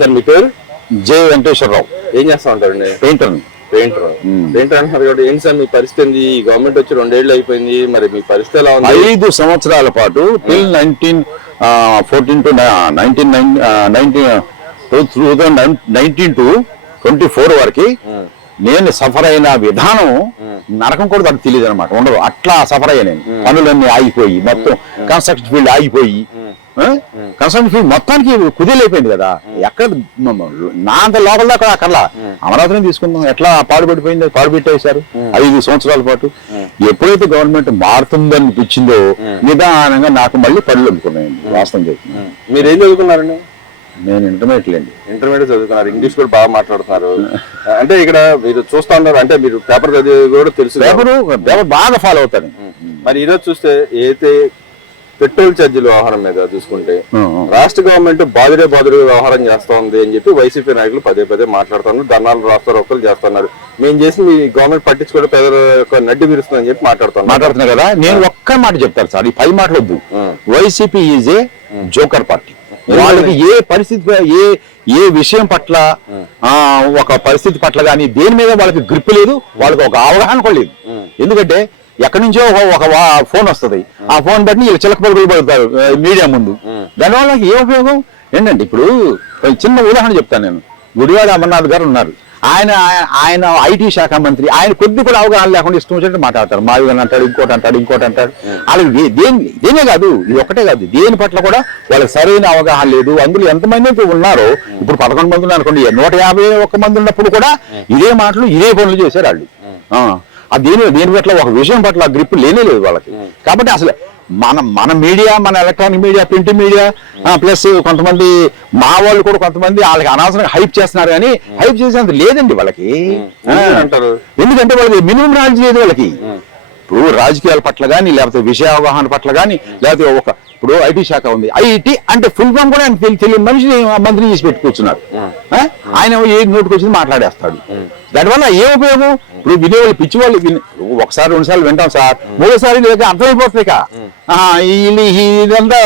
Sir మీ పేరు? జే వెంకటేశ్వరరావు. ఏం చేస్తా ఉంటారండి? పెయింటర్ అంటున్నారు కాబట్టి ఏంటి సార్ మీ పరిస్థితి? ఈ గవర్నమెంట్ వచ్చి 2 ఏళ్ళు అయిపోయింది, మరి మీ పరిస్థితి ఎలా ఉంది? 5 సంవత్సరాల పాటు టిల్ 1914 to 2019 to 24 వరకు నేను సఫర్ అయిన విధానం నరకం కూడా నాకు తెలియదు అనమాట. ఉండదు, అట్లా సఫర్ అయ్యా నేను. పనులన్నీ ఆగిపోయి, మొత్తం కన్స్ట్రక్షన్ ఫీల్డ్ ఆగిపోయి, కన్స్ట్రక్షన్ ఫీల్డ్ మొత్తానికి కుదిలేకపోయింది కదా. ఎక్కడ నా అంత లోపల దాకా అక్కర్లా అమరావతిని తీసుకుందాం, ఎట్లా పాడుపడిపోయింది, పాడుపెట్టేశారు 5 సంవత్సరాల పాటు. ఎప్పుడైతే గవర్నమెంట్ మారుతుందని అనిపించిందో నిదానంగా నాకు మళ్ళీ పనులు అందుకున్నాయండి. వాస్తవం చెప్తున్నాను. మీరు ఏం చదువుకున్నారండి? నేను ఇంటర్మీడియట్ చదువుకున్నారు, ఇంగ్లీష్ కూడా బాగా మాట్లాడుతున్నారు. అంటే ఇక్కడ మీరు చూస్తా ఉన్నారు, అంటే మీరు పేపర్ చదివి కూడా తెలుసు, పేపర్ బాగా ఫాలో అవుతాను. మరి ఈరోజు చూస్తే ఏదైతే పెట్రోల్ ఛార్జీల వ్యవహారం మీద చూసుకుంటే రాష్ట్ర గవర్నమెంట్ బాదురే వ్యవహారం చేస్తా ఉంది అని చెప్పి వైసీపీ నాయకులు పదే మాట్లాడుతున్నారు. ధర్నాలు రాస్తారు, ఒక్కరు చేస్తున్నారు. మేము చేసి మీ గవర్నమెంట్ పట్టించుకోవడం పేదల యొక్క నడ్డి విరుస్తుందని చెప్పి మాట్లాడుతున్నా కదా. నేను ఒక్క మాట చెప్తాను సార్, ఈ 10 మాటలు వద్దు. YCP is a joker party. వాళ్ళకి ఏ పరిస్థితి, ఏ విషయం పట్ల, ఒక పరిస్థితి పట్ల కానీ దేని మీద వాళ్ళకి గ్రిప్ లేదు, వాళ్ళకి ఒక అవగాహన కూడా లేదు. ఎందుకంటే ఎక్కడి నుంచో ఒక ఫోన్ వస్తుంది, ఆ ఫోన్ బట్టి వీళ్ళు చిలక పరుగులు పడతారు మీడియా ముందు. దానివల్ల ఏ ఉపయోగం ఏంటంటే, ఇప్పుడు చిన్న ఉదాహరణ చెప్తాను నేను. గుడివాడ అమర్నాథ్ గారు ఉన్నారు, ఆయన ఐటీ శాఖ మంత్రి. ఆయన కొద్ది కూడా అవగాహన లేకుండా ఇష్టం వచ్చినట్టు మాట్లాడతారు. మాదిగని అంటాడు, ఇంకోటి అంటాడు. వాళ్ళకి దేనే కాదు, ఇది ఒక్కటే కాదు, దేని పట్ల కూడా వాళ్ళకి సరైన అవగాహన లేదు. అందులో ఎంతమంది అయితే ఉన్నారో, ఇప్పుడు 11 మంది అనుకోండి, 151 మంది ఉన్నప్పుడు కూడా ఇదే మాటలు, ఇదే పనులు చేశారు వాళ్ళు. దేని పట్ల, ఒక విషయం పట్ల గ్రిప్ లేనే లేదు వాళ్ళకి. కాబట్టి అసలు మన మీడియా, మన electronic media, print media, plus కొంతమంది మా వాళ్ళు కూడా కొంతమంది వాళ్ళకి అనవసరంగా హైప్ చేస్తున్నారు. కానీ హైప్ చేసేంత లేదండి వాళ్ళకి. ఎందుకంటే వాళ్ళకి మినిమం నాలెడ్జ్ లేదు వాళ్ళకి. ఇప్పుడు రాజకీయాల పట్ల కానీ, లేకపోతే విషయ అవగాహన పట్ల కానీ, లేకపోతే ఇప్పుడు ఐటీ శాఖ ఉంది, ఐటీ అంటే ఫుల్ ఫామ్ కూడా ఆయన తెలియని మనిషిని మంత్రి చేసి పెట్టుకూర్చున్నారు. ఆయన ఏ నోటికి వచ్చింది మాట్లాడేస్తాడు. దానివల్ల ఏ ఉపయోగం? ఇప్పుడు వినేవాళ్ళు, పిచ్చివాళ్ళు ఒకసారి 2 సార్లు వింటాం సార్, 3ఓసారి లేక అర్థమైపోతుంది. ఇదంతా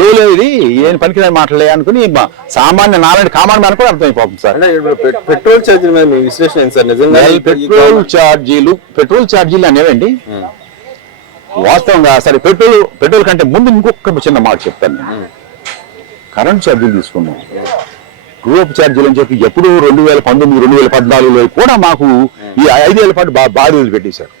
డోలే, ఇది ఏం పనికిరాని మాటలే అనుకుని సామాన్య నాలుగు కామన్ మ్యాన్ కూడా అర్థమైపోతుంది సార్. పెట్రోల్ ఛార్జీల మీద మీ విశ్లేషణ ఏంటి సార్? నిజంగా పెట్రోల్ ఛార్జీలు అనేవండి వాస్తవంగా. సరే, పెట్రోల్ కంటే ముందు ఇంకొక చిన్న మాట చెప్తాను నేను. కరెంట్ ఛార్జీలు తీసుకున్నాం, ట్రూఅప్ ఛార్జీలు అని చెప్పి ఎప్పుడు 2019, 2014లో కూడా మాకు ఈ 5 ఏళ్ల పాటు బాధ్యతలు పెట్టేశారు.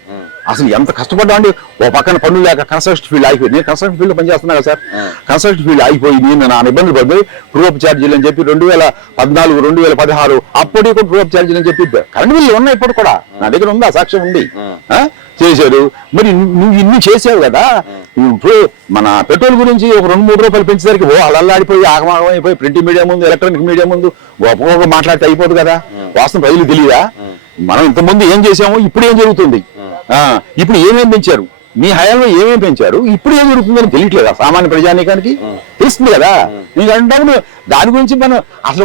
అసలు ఎంత కష్టపడ్డా అండి. ఓ పక్కన పనులు లేక కన్స్ట్రక్షన్ ఫీల్డ్ ఆగిపోయి, నేను కన్స్ట్రక్షన్ ఫీల్డ్ పనిచేస్తున్నా కదా సార్, కన్స్ట్రక్షన్ ఫీల్డ్ ఆగిపోయి నేను నా ఇబ్బందులు పడ్డాయి. ట్రూఅప్ ఛార్జీలు అని చెప్పి 2014, 2016 అప్పటికి కూడా ట్రూఅప్ ఛార్జీలు అని చెప్పి కరెంట్ బిల్లు ఉన్నాయి. ఇప్పుడు కూడా నా దగ్గర ఉంది, ఆ సాక్ష్యం ఉంది. చేశారు. మరి నువ్వు ఇన్ని చేసావు కదా, ఇప్పుడు మన పెట్రోల్ గురించి ఒక 2-3 రూపాయలు పెంచేసరికి అల్లాడిపోయి ఆగమాగం అయిపోయి ప్రింట్ మీడియా ముందు, ఎలక్ట్రానిక్ మీడియా ముందు గొప్ప మాట్లాడితే అయిపోదు కదా. వాస్తవం ప్రజలు తెలియదా? మనం ఇంతకుముందు ఏం చేసాము, ఇప్పుడు ఏం జరుగుతుంది, ఇప్పుడు ఏమేమి పెంచారు, మీ హయాంలో ఏమేమి పెంచారు, ఇప్పుడు ఏం జరుగుతుందని తెలియట్లేదా సామాన్య ప్రజానీకానికి? తెలుస్తుంది కదా. నీకంటే దాని గురించి మనం అసలు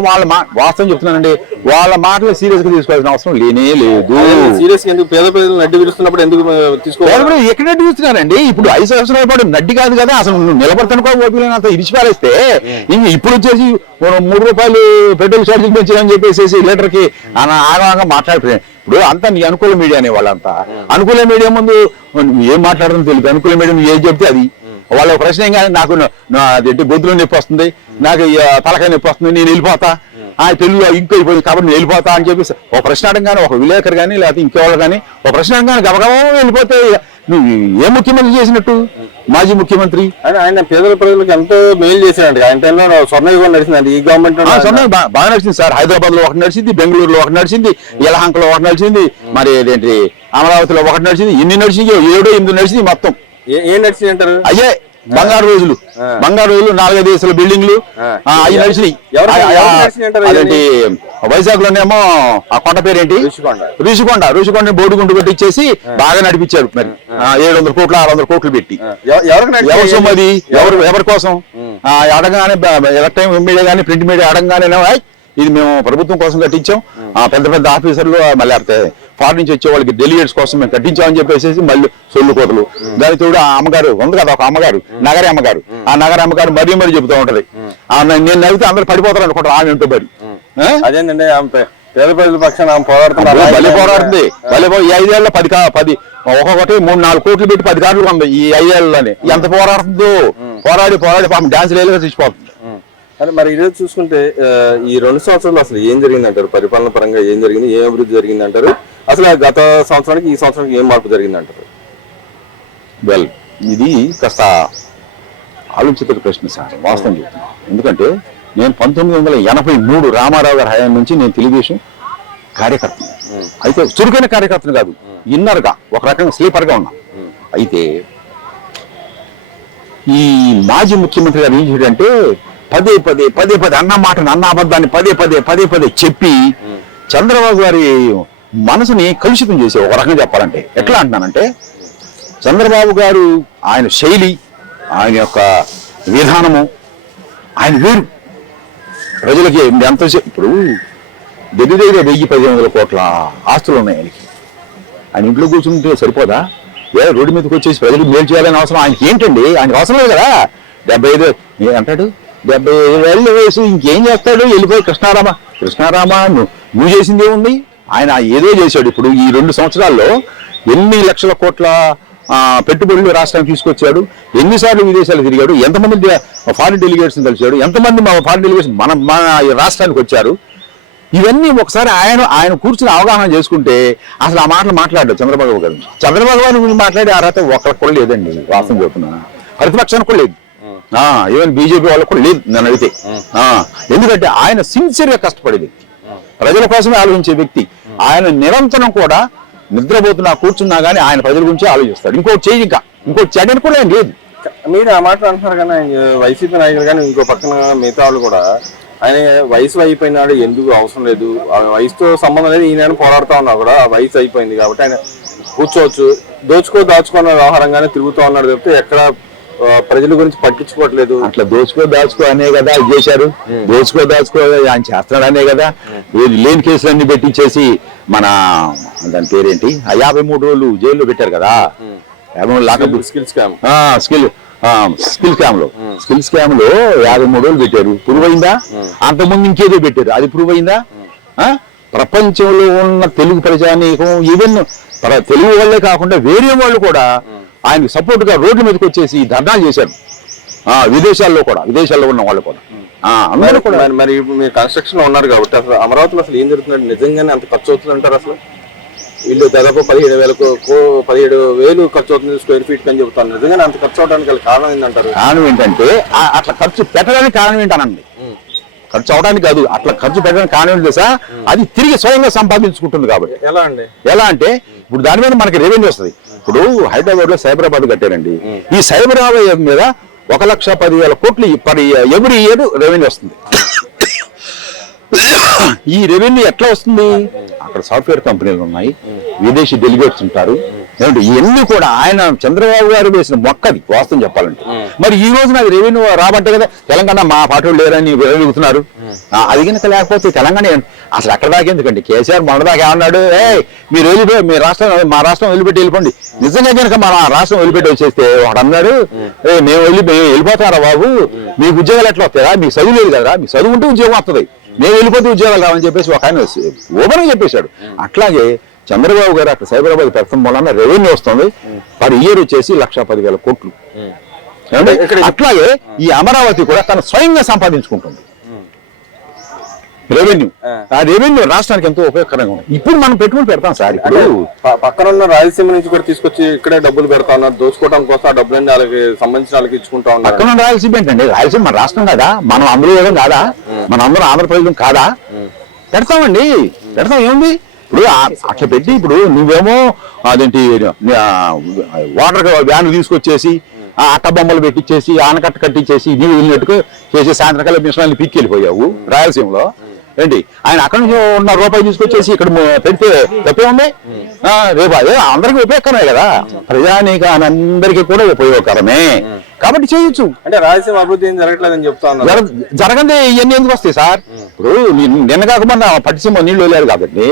వాస్తవం చెప్తున్నానండి, వాళ్ళ మాటలు సీరియస్ గా తీసుకోవాల్సిన అవసరం లేనే లేదు. సీరియస్ ఎందుకు? పేద ప్రజలు నడ్డి విరుస్తున్నప్పుడు ఎందుకు తీసుకోవాలి? ఎక్కడ నడ్డి విరుస్తున్నారండి? ఇప్పుడు 5 సంవత్సరాల పాటు నడ్డి కాదు కదా, అసలు నువ్వు నిలబడతాను కూడా ఓపికలేనంత ఇరిచిపారేస్తే ఇప్పుడు వచ్చేసి 3 రూపాయలు పెట్రోల్ ఛార్జీలు పెంచారని చెప్పేసి లీటర్కి ఆగంగా మాట్లాడిపోయాను. ఇప్పుడు అంతా నీ అనుకూల మీడియా అనే వాళ్ళంతా అనుకూల మీడియా ముందు ఏం మాట్లాడడం తెలియదు. అనుకూల మీడియా నువ్వు ఏం చెప్తే అది. వాళ్ళ ప్రశ్న ఏం కానీ, నాకు గొంతులో నొప్పి వస్తుంది, నాకు తలకాయ నొప్పి వస్తుంది, నేను వెళ్ళిపోతా, తెలుగులో ఇంకో అయిపోయింది కాబట్టి నేను వెళ్ళిపోతా అని చెప్పేసి ఒక ప్రశ్న అడగానే, ఒక విలేకరు కానీ లేకపోతే ఇంకెవాళ్ళు కానీ ఒక ప్రశ్న అడగానే గబగబా వెళ్ళిపోతే నువ్వు ఏ ముఖ్యమంత్రి చేసినట్టు? మాజీ ముఖ్యమంత్రి ఆయన పేదల ప్రజలకు ఎంతో మేలు చేశాడు. ఆయన టైంలో స్వర్ణయుగం నడిచిందండి ఈ గవర్నమెంట్. స్వర్ణ బాగా నడిచింది సార్. హైదరాబాద్ లో ఒకటి నడిచింది, బెంగళూరులో ఒకటి నడిచింది, యలహంకలో ఒకటి నడిచింది, మరి ఏంటి అమరావతిలో ఒకటి నడిచింది. ఎన్ని నడిచింది? 7-8 నడిచింది మొత్తం. ఏం నడిచింది అంటారు? అయ్యే బంగారు రోజులు 4-5 దేశాల బిల్డింగ్లు అవి నడిచినాయి. అదేంటి వైజాగ్ లోనేమో ఆ కొండ పేరేంటి, ఋషికొండ బోర్డు కొట్టిచ్చేసి బాగా నడిపించారు. మరి 700 కోట్లు 600 కోట్లు పెట్టి ఎవరి సొమ్మది, ఎవరి కోసం అడగానే ఎలక్ట్రానిక్ మీడియా కానీ ప్రింట్ మీడియా అడగానే ఇది మేము ప్రభుత్వం కోసం కట్టించాం, పెద్ద ఆఫీసర్లు మళ్ళీ ఫారెన్ నుంచి వచ్చే వాళ్ళకి డెలిగేట్స్ కోసం మేము కట్టించామని చెప్పేసి మళ్ళీ సొల్లు కోతలు. దాని తోడు ఆ అమ్మగారు ఉంది కదా, ఒక అమ్మగారు నగరి అమ్మగారు, ఆ నగరి అమ్మగారు మరీ మరీ చెబుతూ ఉంటది. నేను నవ్వితే అందరూ పడిపోతారు అనుకుంటారు ఆమె ఉంటే మరి. అదేంటండి పేద ప్రజల పక్షాన పోరాడుతున్నారు. భలే పోరాడుతుంది, భలే ఈ 5 ఏళ్ళలో 10 ఒక్కొక్కటి 3-4 కోట్లు పెట్టి 10 కార్లు ఉంది ఈ 5 ఏళ్ళలోనే. ఎంత పోరాడుతుందో, పోరాడి పాపం డాన్స్ లేలుగా చచ్చిపోతుంది. అదే మరి ఈరోజు చూసుకుంటే ఈ 2 సంవత్సరాలు అసలు ఏం జరిగింది అంటారు? పరిపాలన పరంగా ఏం జరిగింది, ఏం అభివృద్ధి జరిగింది అంటారు? అసలు గత సంవత్సరానికి ఈ సంవత్సరానికి ఏం మార్పు జరిగింది అంటారు? వెల్, ఇది కాస్త ఆలోచిత ప్రశ్న సార్, వాస్తవం చెప్తున్నాను. ఎందుకంటే నేను 1983 రామారావు గారి హయాం నుంచి నేను తెలుగుదేశం కార్యకర్తను. అయితే చురుకైన కార్యకర్తను కాదు, ఇన్నర్గా ఒక రకంగా స్లీపర్గా ఉన్నా. అయితే ఈ మాజీ ముఖ్యమంత్రి గారు ఏం చేయడంటే పదే అన్న మాటను, అన్న అబద్ధాన్ని పదే చెప్పి చంద్రబాబు గారి మనసుని కలుషితం చేసే, ఒక రకంగా చెప్పాలంటే. ఎట్లా అంటున్నానంటే, చంద్రబాబు గారు ఆయన శైలి, ఆయన యొక్క విధానము, ఆయన వేరు. ప్రజలకి ఎంత ఇప్పుడు దగ్గర 1000-1500 కోట్ల ఆస్తులు ఉన్నాయి ఆయనకి. ఆయన ఇంట్లో కూర్చుంటే సరిపోదా? రోడ్డు మీదకి వచ్చేసి ప్రజలకు మేలు చేయాలని అవసరం ఆయనకి ఏంటండి? ఆయనకు అవసరం లేదు కదా. 75 అంటాడు, 75 వయసు ఇంకేం చేస్తాడు? వెళ్ళిపోయి కృష్ణారామ నువ్వు చేసింది ఏముంది? ఆయన ఏదో చేశాడు. ఇప్పుడు ఈ 2 సంవత్సరాల్లో ఎన్ని లక్షల కోట్ల పెట్టుబడులు రాష్ట్రానికి తీసుకొచ్చాడు, ఎన్నిసార్లు విదేశాలు తిరిగాడు, ఎంతమంది ఫారిన్ డెలిగేట్స్ కలిశాడు, ఎంతమంది మా ఫారిన్ డెలిగేట్స్ మన రాష్ట్రానికి వచ్చారు. ఇవన్నీ ఒకసారి ఆయన కూర్చుని అవగాహన చేసుకుంటే అసలు ఆ మాటలు మాట్లాడాడు చంద్రబాబు గారు. చంద్రబాబు గారి గురించి మాట్లాడే అర్హత ఒక్కరికి కూడా లేదండి, వాస్తవం చెప్తున్నా. ప్రతిపక్షానికి కూడా లేదు, ఈవెన్ బీజేపీ వాళ్ళకు కూడా లేదు నన్ను అడిగితే. ఎందుకంటే ఆయన సిన్సియర్గా కష్టపడే వ్యక్తి, ప్రజల కోసమే ఆలోచించే వ్యక్తి. ఆయన నిరంతరం కూడా నిద్రపోతున్నా కూర్చున్నా కానీ ఆయన ప్రజల గురించి ఆలోచిస్తాడు. ఇంకోటి చేయడానికి కూడా ఏం లేదు. మీరు ఆ మాట అంటున్నారు కానీ వైసీపీ నాయకులు కానీ ఇంకో పక్కన మిగతా వాళ్ళు కూడా ఆయన వయసు అయిపోయినాడు, ఎందుకు అవసరం లేదు, వయసుతో సంబంధం లేదు, ఈయన పోరాడుతూ ఉన్నా కూడా ఆ వయసు అయిపోయింది కాబట్టి ఆయన కూర్చోవచ్చు, దాచుకున్న వ్యవహారంగానే తిరుగుతూ ఉన్నాడు చెప్తే ఎక్కడ ప్రజల గురించి పట్టించుకోవట్లేదు. అట్లా దాచుకో అనే కదా ఇది చేశారు. దాచుకో ఆయన చేస్తున్నాడు అనే కదా లేని కేసులన్నీ పెట్టించేసి మన దాని పేరేంటి 53 రోజులు జైల్లో పెట్టారు కదా. స్కిల్ స్కామ్ లో 53 రోజులు పెట్టారు. ప్రూవ్ అయిందా? అంతకుముందు ఇంకేదో పెట్టారు, అది ప్రూవ్ అయిందా? ప్రపంచంలో ఉన్న తెలుగు ప్రజానీకం, ఈవెన్ తెలుగు వాళ్ళే కాకుండా వేరే వాళ్ళు కూడా ఆయనకు సపోర్ట్ గా రోడ్ల మీదకి వచ్చేసి ధర్నాలు చేశారు. విదేశాల్లో ఉన్న వాళ్ళు కూడా అందరూ కూడా. మరి మీరు కన్స్ట్రక్షన్ లో ఉన్నారు కాబట్టి అసలు అమరావతిలో అసలు ఏం జరుగుతుంది? నిజంగానే అంత ఖర్చు అవుతుంది అంటారు? అసలు వీళ్ళు దాదాపు 17,000 ఖర్చు అవుతుంది స్క్వేర్ ఫీట్ అని చెబుతాను. నిజంగానే అంత ఖర్చు అవడానికి కారణం ఏంటంటారు? కారణం ఏంటంటే అట్లా ఖర్చు పెట్టడానికి కారణం ఏంటనండి. ఖర్చు అవడానికి కాదు, అట్లా ఖర్చు పెట్టడానికి కారణం ఏంటి తెలుసా? అది తిరిగి స్వయంగా సంపాదించుకుంటుంది కాబట్టి. ఎలా అంటే ఇప్పుడు దాని మీద మనకి రెవెన్యూ వస్తుంది. ఇప్పుడు హైదరాబాద్ లో సైబరాబాద్ కట్టారండి. ఈ సైబరాబాద్ మీద 1,10,000 కోట్లు ఎవ్రీ ఇయర్ రెవెన్యూ వస్తుంది. ఈ రెవెన్యూ ఎట్లా వస్తుంది? అక్కడ సాఫ్ట్వేర్ కంపెనీలు ఉన్నాయి, విదేశీ డెలిగేట్స్ ఉంటారు. ఏమంటే ఇవన్నీ కూడా ఆయన చంద్రబాబు గారు వేసిన మొక్కది వాస్తవం చెప్పాలంటే. మరి ఈ రోజు నాకు రెవెన్యూ రాబట్టే కదా తెలంగాణ మా పార్టీలు లేరని వెలుగుతున్నారు. అది కనుక లేకపోతే తెలంగాణ అసలు ఎక్కడ దాకా ఎందుకండి? కేసీఆర్ మన దాకా ఏమన్నాడు? మీరు వెళ్ళిపోయి మా రాష్ట్రం వెళ్ళిపోండి. నిజంగా కనుక మన రాష్ట్రం వదిలిపెట్టి వచ్చేస్తే ఒకడు అన్నాడు, మేము వెళ్ళిపోతారా బాబు, మీకు ఉద్యోగాలు ఎట్లా వస్తాయా? మీకు చదువు లేదు కదా, మీకు చదువు ఉంటే ఉద్యోగం వస్తుంది, మేము వెళ్ళిపోతే ఉద్యోగాలు రావని చెప్పేసి ఒక ఆయన ఓపెన్ చెప్పేశాడు. అట్లాగే చంద్రబాబు గారు అక్కడ సైబరాబాద్ పెట్టడం వలన రెవెన్యూ వస్తుంది. పర్ ఇయర్ వచ్చేసి 1,10,000 కోట్లు. అట్లాగే ఈ అమరావతి కూడా తను స్వయంగా సంపాదించుకుంటుంది రెవెన్యూ. ఆ రెవెన్యూ రాష్ట్రానికి ఎంతో ఉపయోగకరంగా ఉంది. ఇప్పుడు మనం పెట్టుబడి పెడతాం సార్. ఇప్పుడు పక్కన ఉన్న రాయలసీమ నుంచి కూడా తీసుకొచ్చి ఇక్కడే డబ్బులు పెడతా ఉన్నారు, దోచుకోవడం కోసం ఆ డబ్బులన్నీ వాళ్ళకి సంబంధించిన వాళ్ళకి ఇచ్చుకుంటా ఉన్నారు. పక్కన రాయలసీమ ఏంటండి? రాయలసీమ మన రాష్ట్రం కాదా? మనం అందరూ ఏదో కాదా? మన అందరూ ఆంధ్రప్రదేశ్ కాదా? పెడతామండి, పెడతాం. ఏముంది? ఇప్పుడు అట్లా పెట్టి ఇప్పుడు నువ్వేమో అదేంటి వాటర్ వ్యాన్లు తీసుకొచ్చేసి అట్ట బొమ్మలు పెట్టించేసి ఆనకట్ట కట్టించేసి నీళ్ళు వెళ్ళినట్టుకు చేసి సాయంత్రకాల మిషన్లు పీక్కి వెళ్ళిపోయావు రాయలసీమలో. ఏంటి ఆయన అక్కడ నుంచి ఉన్న రూపాయి తీసుకొచ్చేసి ఇక్కడ పెడితే తప్పే ఉంది? రేపు అదే అందరికీ ఉపయోగకరమే కదా, ప్రజానీకానందరికీ కూడా ఉపయోగకరమే కాబట్టి చేయొచ్చు. అంటే రాయలసీమ అభివృద్ధి ఏం జరగట్లేదని చెప్తా ఉన్నారు. జరగందే ఇవన్నీ ఎందుకు వస్తాయి సార్? ఇప్పుడు నిన్న కాకుండా పట్టిసీమ నీళ్లు వెళ్ళారు కాబట్టి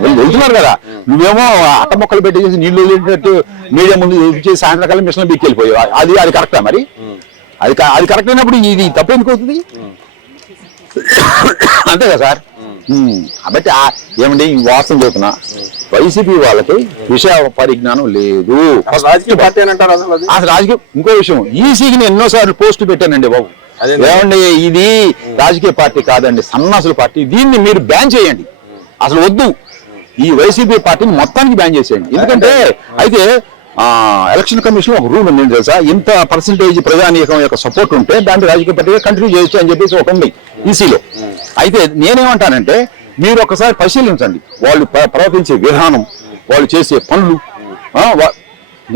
వెళ్తున్నారు కదా, నువ్వేమో అట్ట మొక్కలు పెట్టేసి నీళ్లు వదిలేటట్టు మీడియా ముందు చేసి సాయంత్రకాలం మిషన్ బిక్కి వెళ్ళిపోయావు. అది కరెక్టా మరి? అది కరెక్ట్ అయినప్పుడు ఇది తప్పు ఎందుకు అవుతుంది? అంతే కదా సార్. కాబట్టి ఏమండి వాస్తవం చెబుతున్నా, వైసీపీ వాళ్ళకి విషయ పరిజ్ఞానం లేదు. రాజకీయ పార్టీ అని అంటారు అసలు అసలు రాజకీయ. ఇంకో విషయం, ఈసీకి నేను ఎన్నోసార్లు పోస్టులు పెట్టానండి బాబు. ఏమండి ఇది రాజకీయ పార్టీ కాదండి, సన్నాసుల పార్టీ. దీన్ని మీరు బ్యాన్ చేయండి, అసలు వద్దు. ఈ వైసీపీ పార్టీని మొత్తానికి బ్యాన్ చేసేయండి. ఎందుకంటే అయితే ఎలక్షన్ కమిషన్ ఒక రూల్ ఉంది తెలుసా, ఇంత పర్సంటేజ్ ప్రజానీకం యొక్క సపోర్ట్ ఉంటే దాన్ని రాజకీయ పార్టీగా కంటిన్యూ చేయొచ్చు అని చెప్పేసి ఒక ఉంది ఈసీలో. అయితే నేనేమంటానంటే మీరు ఒకసారి పరిశీలించండి, వాళ్ళు ప్రవర్తించే విధానం, వాళ్ళు చేసే పనులు.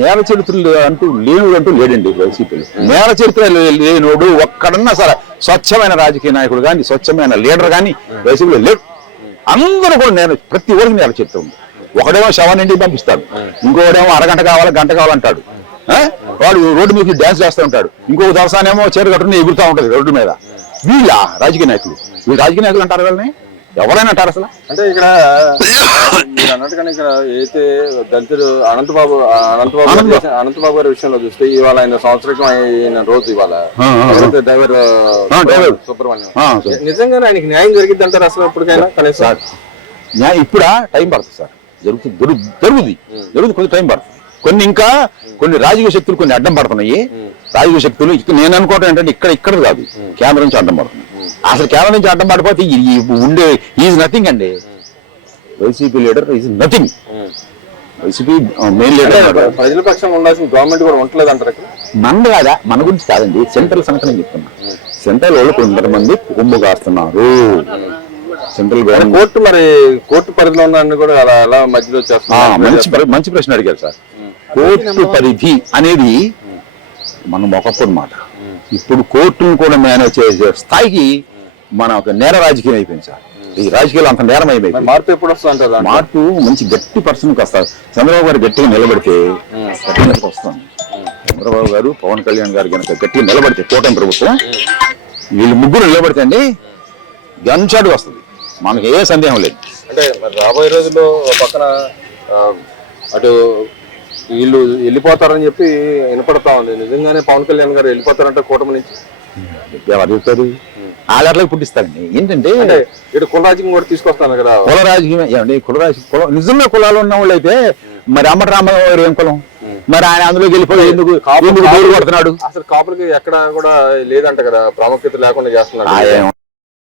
నేర చరిత్రలు అంటూ లేడండి వైసీపీలో. నేర చరిత్ర లేనోడు ఒక్కడన్నా సరే స్వచ్ఛమైన రాజకీయ నాయకుడు కానీ స్వచ్ఛమైన లీడర్ కానీ వైసీపీలో లేడు. అందరూ కూడా నేను ప్రతి ఒక్కరికి నేర చరిత్ర ఉంది. ఒకడేమో శవాన్ని ఇంటికి పంపిస్తాడు, ఇంకొకడేమో అరగంట కావాలి గంట కావాలంటాడు, వాడు రోడ్డు మీద డ్యాన్స్ చేస్తూ ఉంటాడు, ఇంకొక దవసానేమో చీర కట్టుకుని ఎగురుతూ ఉంటది రోడ్డు మీద. వీళ్ళ రాజకీయ నాయకులు, వీళ్ళు రాజకీయ నాయకులు అంటారు వాళ్ళని? ఎవరైనా అంటారు అసలు? అంటే ఇక్కడ మీరు అన్నట్టుగానే ఇక్కడ అయితే దళితుడు అనంతబాబు గారి విషయంలో చూస్తే ఇవాళ ఆయన సంవత్సరం అయిన రోజు ఇవాళ డ్రైవర్ సుబ్రహ్మణ్యం, నిజంగానే ఆయనకి న్యాయం జరిగింది అంటారు అసలు ఇప్పటికైనా? కనీసం ఇప్పుడా టైం పడుతుంది సార్, జరుగుతుంది కొంచెం టైం పడుతుంది. కొన్ని రాజకీయ శక్తులు కొన్ని అడ్డం పడుతున్నాయి. రాజకీయ శక్తులు నేను అనుకోవటం ఏంటంటే ఇక్కడ కాదు, కేంద్రం నుంచి అడ్డం పడుతుంది. అసలు కేంద్రం నుంచి అడ్డం పడిపోతే ఉండే ఈజ్ నథింగ్ అండి. YCP leader is nothing. YCP main leader. ప్రజల పక్షం ఉండాల్సిన గవర్నమెంట్ కూడా ఉండలేదు అంటారు. మన కాదా, మన గురించి కాదండి, సెంట్రల్ సంగతి నేను చెప్తున్నా. సెంట్రల్ వాళ్ళు కొంతమంది కొమ్ము కాస్తున్నారు. సెంట్రల్ గవర్నమెంట్ కోర్టు పరిధిలో ఉన్న కూడా అలా మధ్యలో చేస్తున్నారు. మంచి ప్రశ్న అడిగారు సార్. కోర్టు పరిధి అనేది మనం ఒకప్పుడు మాట, ఇప్పుడు కోర్టును కూడా మేనేజ్ చేసే స్థాయికి మన ఒక నేర రాజకీయం అయిపోయింది సార్. ఈ రాజకీయాలు అంత నేరం అయిపోయింది. మార్పు ఎప్పుడు వస్తుంది? మార్పు మంచి గట్టి పర్సన్కి వస్తారు. చంద్రబాబు గారు గట్టిగా నిలబడితే వస్తుంది. చంద్రబాబు గారు పవన్ కళ్యాణ్ గారు కనుక గట్టిగా నిలబడితే, కూటమి ప్రభుత్వం వీళ్ళు ముగ్గురు నిలబడితే అండి గన్ షాట్ వస్తుంది, మనకి ఏ సందేహం లేదు. అంటే రాబోయే రోజుల్లో పక్కన అటు వీళ్ళు వెళ్ళిపోతారని చెప్పి వినపడతా ఉంది. నిజంగానే పవన్ కళ్యాణ్ గారు వెళ్ళిపోతారంటే కూటమి నుంచి ఎవరు చెప్తారు? ఆడట్లకి పుట్టిస్తారండి. ఏంటంటే ఇటు కుల రాజకీయం కూడా తీసుకొస్తాను కదా. కుల రాజకీయం ఏమండి? కులం నిజంగా కులాలు ఉన్న వాళ్ళు అయితే మరి అంబటరామయ్య గారు ఏం కులం? మరి ఆయన అందులోకి వెళ్ళిపోయి ఎందుకు కొడుతున్నాడు? అసలు కాపులకి ఎక్కడ కూడా లేదంట కదా, ప్రాముఖ్యత లేకుండా చేస్తున్నాడు.